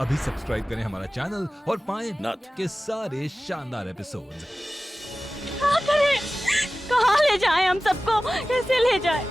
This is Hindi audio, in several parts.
अभी सब्सक्राइब करें हमारा चैनल और पाएं नाथ। के सारे शानदार एपिसोड्स। क्या करें? कहाँ ले जाएं हम सबको? कैसे ले जाएं?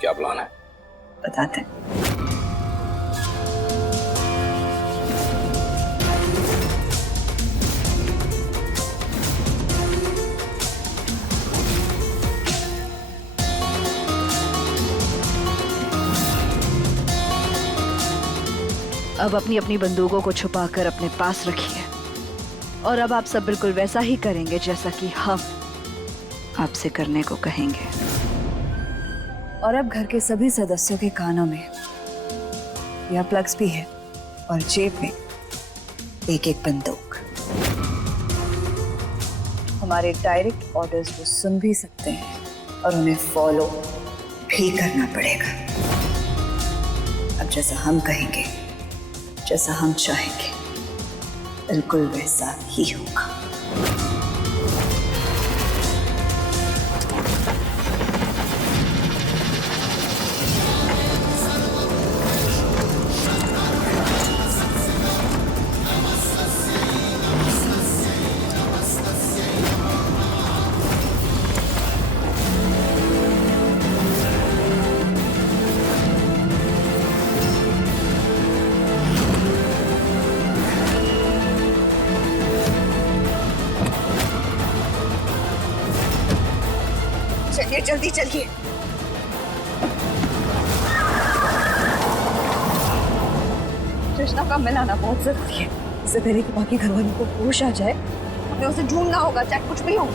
क्या प्लान है? बताते। अब अपनी अपनी बंदूकों को छुपाकर अपने पास रखिए और अब आप सब बिल्कुल वैसा ही करेंगे जैसा कि हम आपसे करने को कहेंगे। और अब घर के सभी सदस्यों के कानों में यह प्लग्स भी है और जेब में एक एक बंदूक। हमारे डायरेक्ट ऑर्डर्स को सुन भी सकते हैं और उन्हें फॉलो भी करना पड़ेगा। अब जैसा हम कहेंगे, जैसा हम चाहेंगे, बिल्कुल वैसा ही होगा। चलिए जल्दी चलिए। कृष्णा का मिलाना बहुत जरूरी है। इससे पहले कि बाकी घर वालों को होश आ जाए, हमें उसे ढूंढना होगा, चाहे कुछ भी हो।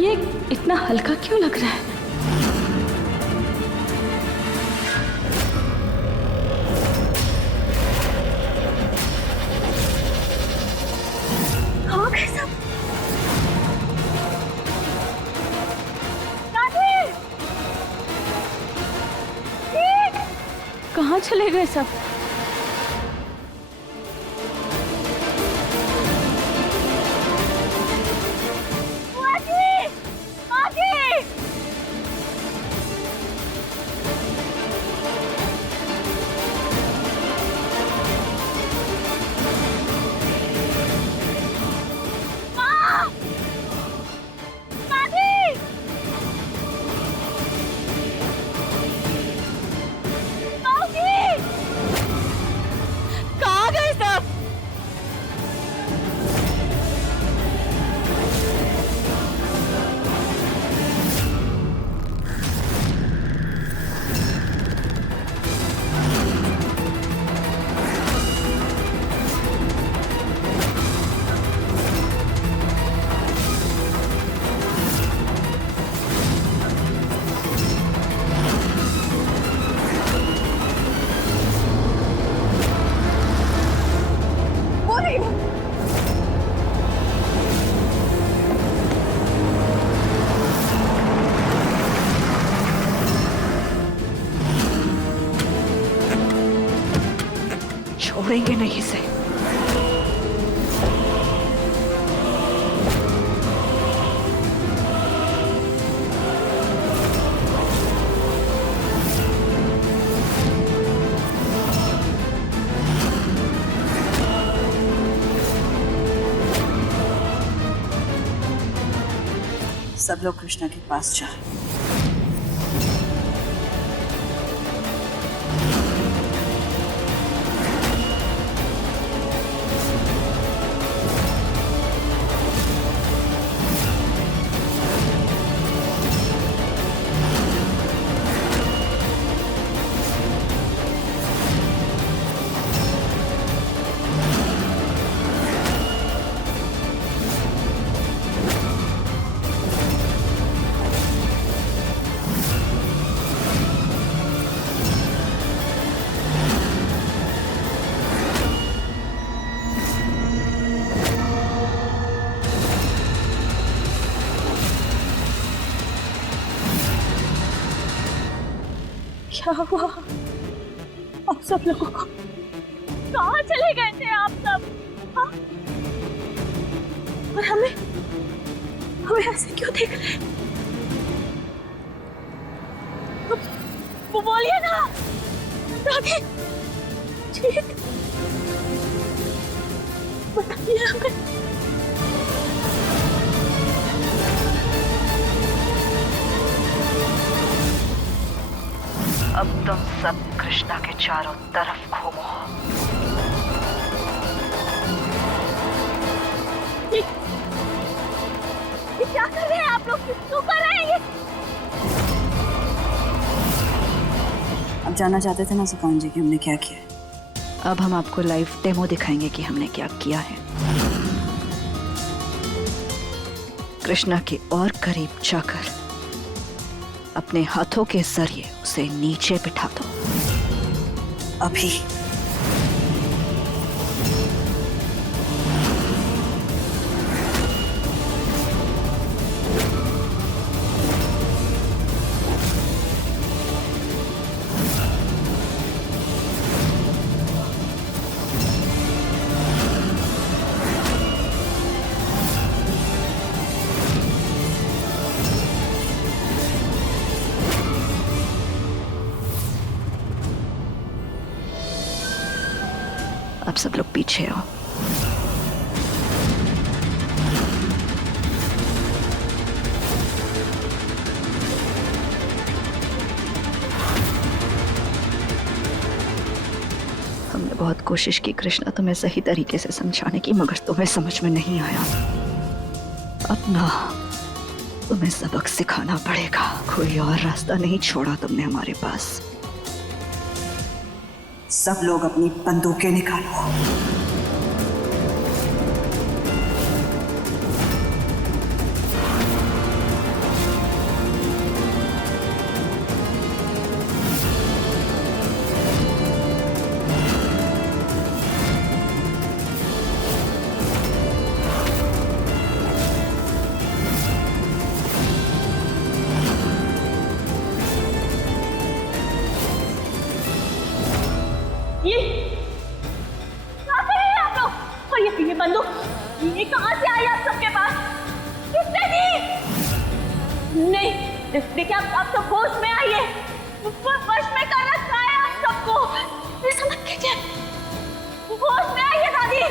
ये इतना हल्का क्यों लग रहा है? कहाँ चले गए सब? बुआ जी! माँ जी! माँ! माँ जी! माँ जी! कहाँ गए सब? छोड़ेंगे नहीं इसे। सब लोग कृष्णा के पास जाए। क्या हुआ आप सब लोगों को? कहाँ चले गए थे आप सब? हाँ? और हमें ऐसे क्यों देख रहे हैं? वो बोलिए ना राधे, ठीक बताइए हमें। अब तुम सब कृष्णा के चारों तरफ घूमो। ये क्या कर रहे हैं आप लोग? क्यों कर रहे हैं ये? अब जानना चाहते थे ना सुकान जी कि हमने क्या किया। अब हम आपको लाइव डेमो दिखाएंगे कि हमने क्या किया है। कृष्णा के और करीब जाकर अपने हाथों के जरिए उसे नीचे बिठा दो। अभी अब सब लोग पीछे आओ। हमने बहुत कोशिश की कृष्णा तुम्हें सही तरीके से समझाने की, मगर तुम्हें समझ में नहीं आया। अब ना तुम्हें सबक सिखाना पड़ेगा। कोई और रास्ता नहीं छोड़ा तुमने हमारे पास। सब लोग अपनी बंदूकें निकालो। बंदूक ये कहां से आई आप सबके पास? किसने दी? नहीं देखिए, आप सब होश में आइए, वश में कर रखा है आप सबको। ऐसा मत कीजिए, होश में आइए दादी।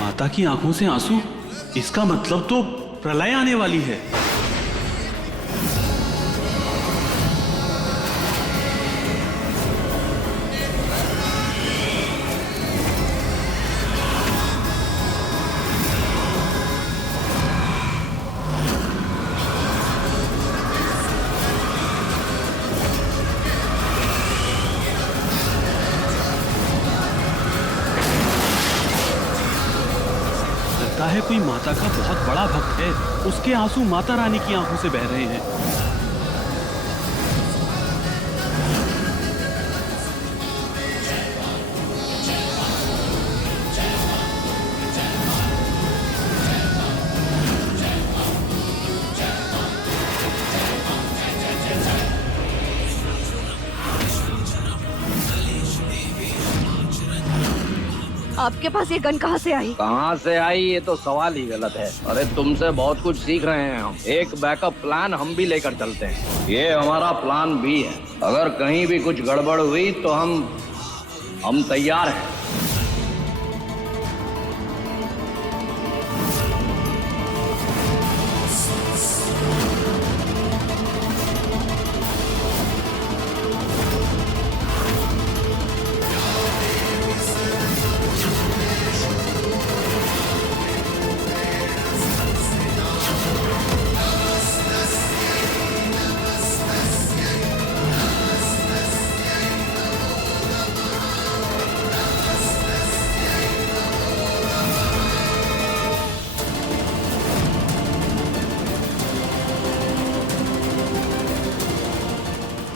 माता की आंखों से आंसू, इसका मतलब तो प्रलय आने वाली है। है कोई माता का बहुत बड़ा भक्त है, उसके आंसू माता रानी की आंखों से बह रहे हैं। आपके पास ये गन कहाँ से आई? कहाँ से आई ये तो सवाल ही गलत है। अरे तुमसे बहुत कुछ सीख रहे हैं हम। एक बैकअप प्लान हम भी लेकर चलते हैं। ये हमारा प्लान भी है। अगर कहीं भी कुछ गड़बड़ हुई तो हम तैयार हैं।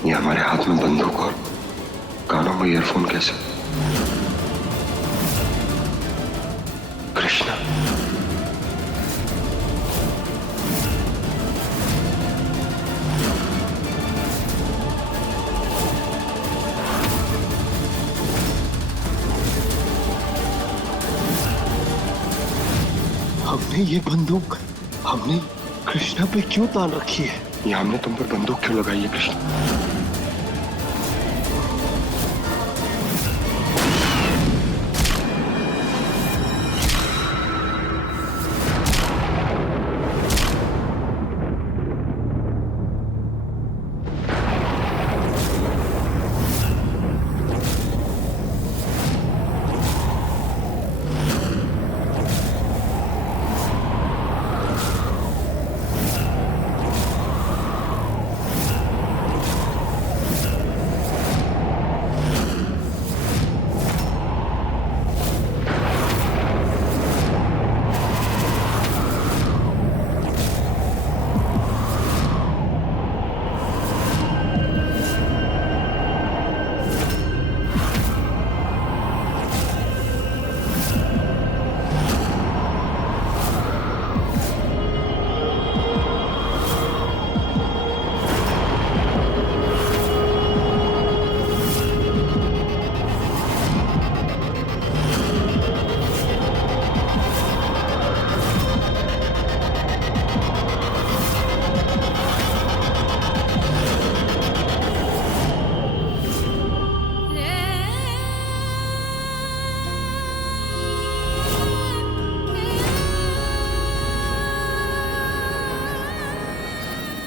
ये हमारे हाथ में बंदूक और कानों में ईयरफोन कैसे? कृष्णा, हमने ये बंदूक हमने कृष्णा पे क्यों तान रखी है? ये हमने तुम पर बंदूक क्यों लगाई है कृष्णा?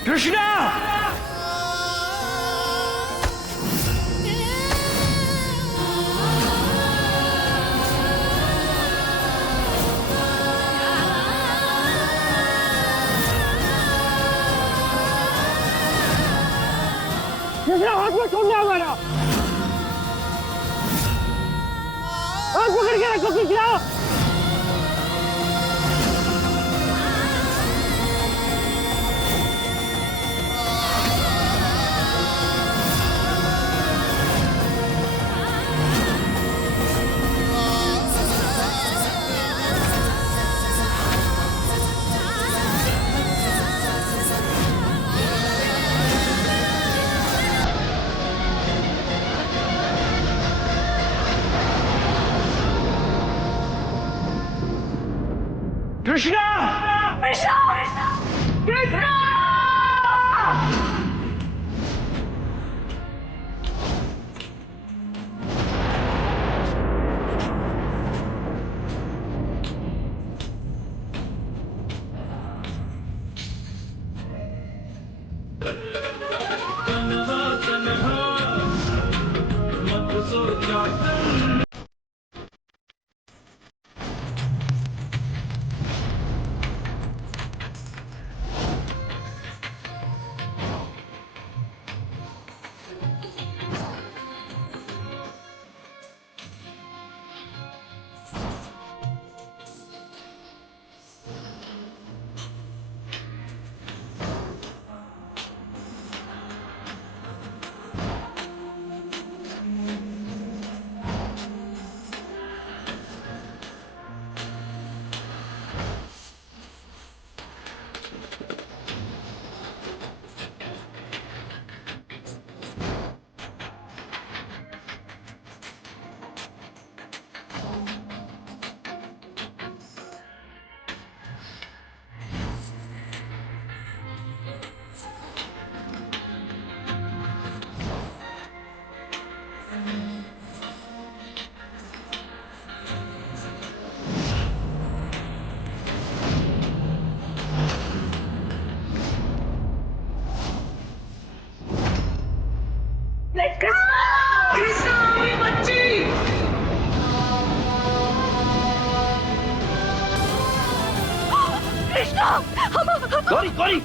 कृष्णा! हाथ में छोड़ना हमारा, हाथ पकड़ के रखो कृष्णा। कृष्णा कृष्णा कृष्णा गौरी गौरी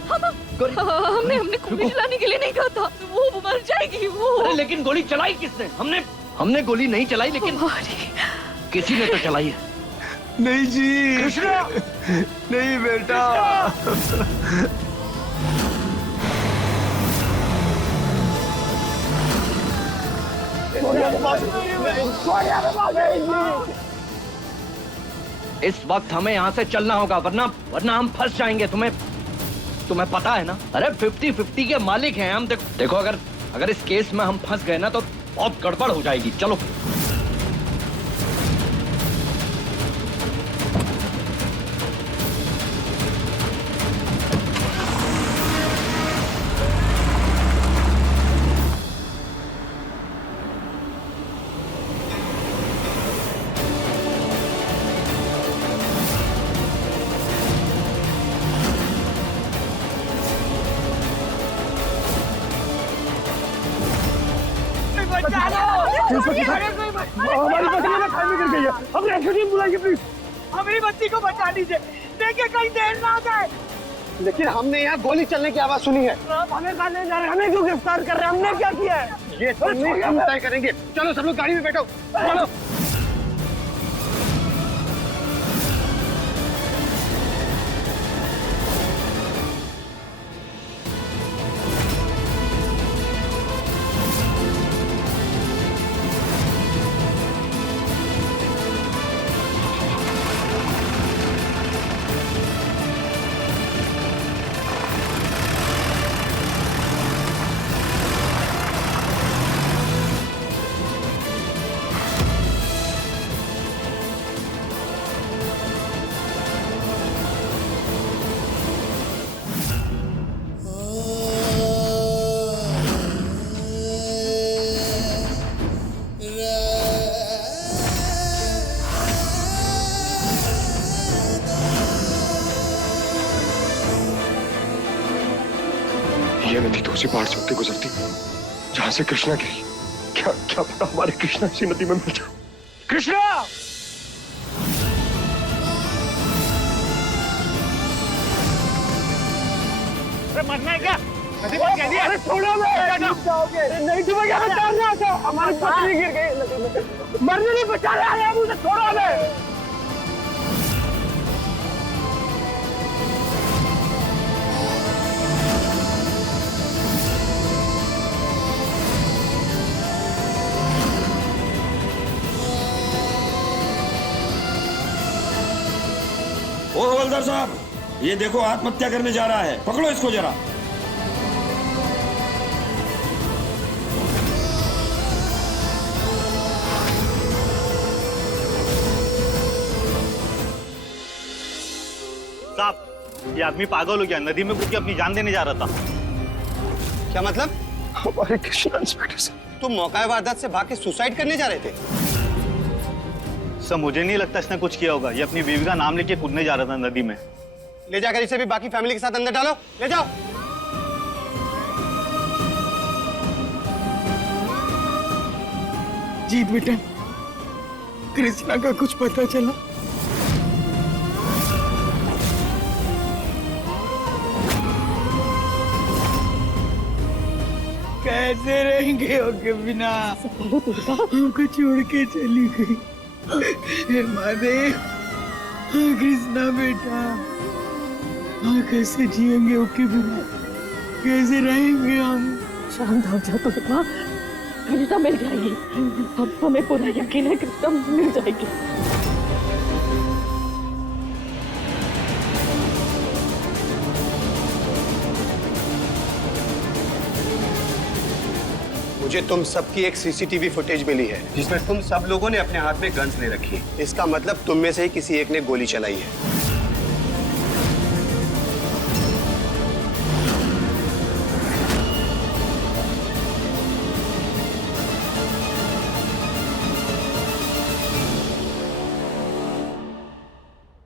गौरी हमने हमने गोली चलाने के लिए नहीं कहा था। वो मर जाएगी वो। अरे लेकिन गोली चलाई किसने? हमने गोली नहीं चलाई, लेकिन किसी ने तो चलाई है। नहीं जी, कृष्णा नहीं बेटा। इस वक्त हमें यहाँ से चलना होगा, वरना हम फंस जाएंगे। तुम्हें पता है ना? अरे 50-50 के मालिक हैं हम। देखो अगर इस केस में हम फंस गए ना तो बहुत गड़बड़ हो जाएगी। चलो हमारी बच्ची में खाने गिर गई है। हम रेस्क्यू टीम बुलाइए प्लीज। हमारी बच्ची को बचा दीजिए, देखिए कहीं देर ना आ जाए। लेकिन हमने यहाँ गोली चलने की आवाज सुनी है। आप हमें कहाँ ले जा रहे हैं? हमें क्यों गिरफ्तार कर रहे हैं? हमने क्या किया है? ये तो नहीं हम तय करेंगे। चलो सब लोग गाड़ी में बैठो, चलो। ये नदी तो उसी पहाड़ से होकर गुजरती जहां से कृष्णा गिरी। क्या क्या पता हमारे कृष्णा इसी नदी में मिल जाए। कृष्णा मरना है क्या? नदी में कह दिया। अरे छोड़ो नहीं, तुम्हें क्या बचाना था? हमारी पत्नी गिर गई, मरने नहीं बचा रहे हैं। मुझे छोड़ो हमें। ओ हवलदार साहब, ये देखो आत्महत्या करने जा रहा है, पकड़ो इसको जरा। ये आदमी पागल हो गया, नदी में कूद के अपनी जान देने जा रहा था। क्या मतलब? हमारे कृष्णा इंस्पेक्टर साहब, तुम मौका वारदात से भाग के सुसाइड करने जा रहे थे? सर मुझे नहीं लगता इसने कुछ किया होगा। ये अपनी बीवी का नाम लेके कूदने जा रहा था नदी में। ले जाकर इसे भी बाकी फैमिली के साथ अंदर डालो, ले जाओ। जीत बेटा, कृष्णा का कुछ पता चला? कैसे रहेंगे उनके बिना? हमको छोड़ के चली गई। हे महादेव, कृष्णा बेटा, कैसे जिएंगे उनके बिना? कैसे रहेंगे हम? शांत हो जा तो बेटा, कृष्णा मिल जाएगी। अब हमें पूरा यकीन है कृष्णा मिल जाएगी। मुझे तुम सबकी एक सीसीटीवी फुटेज मिली है जिसमें तुम सब लोगों ने अपने हाथ में गन्स ले रखी है। इसका मतलब तुम में से ही किसी एक ने गोली चलाई है।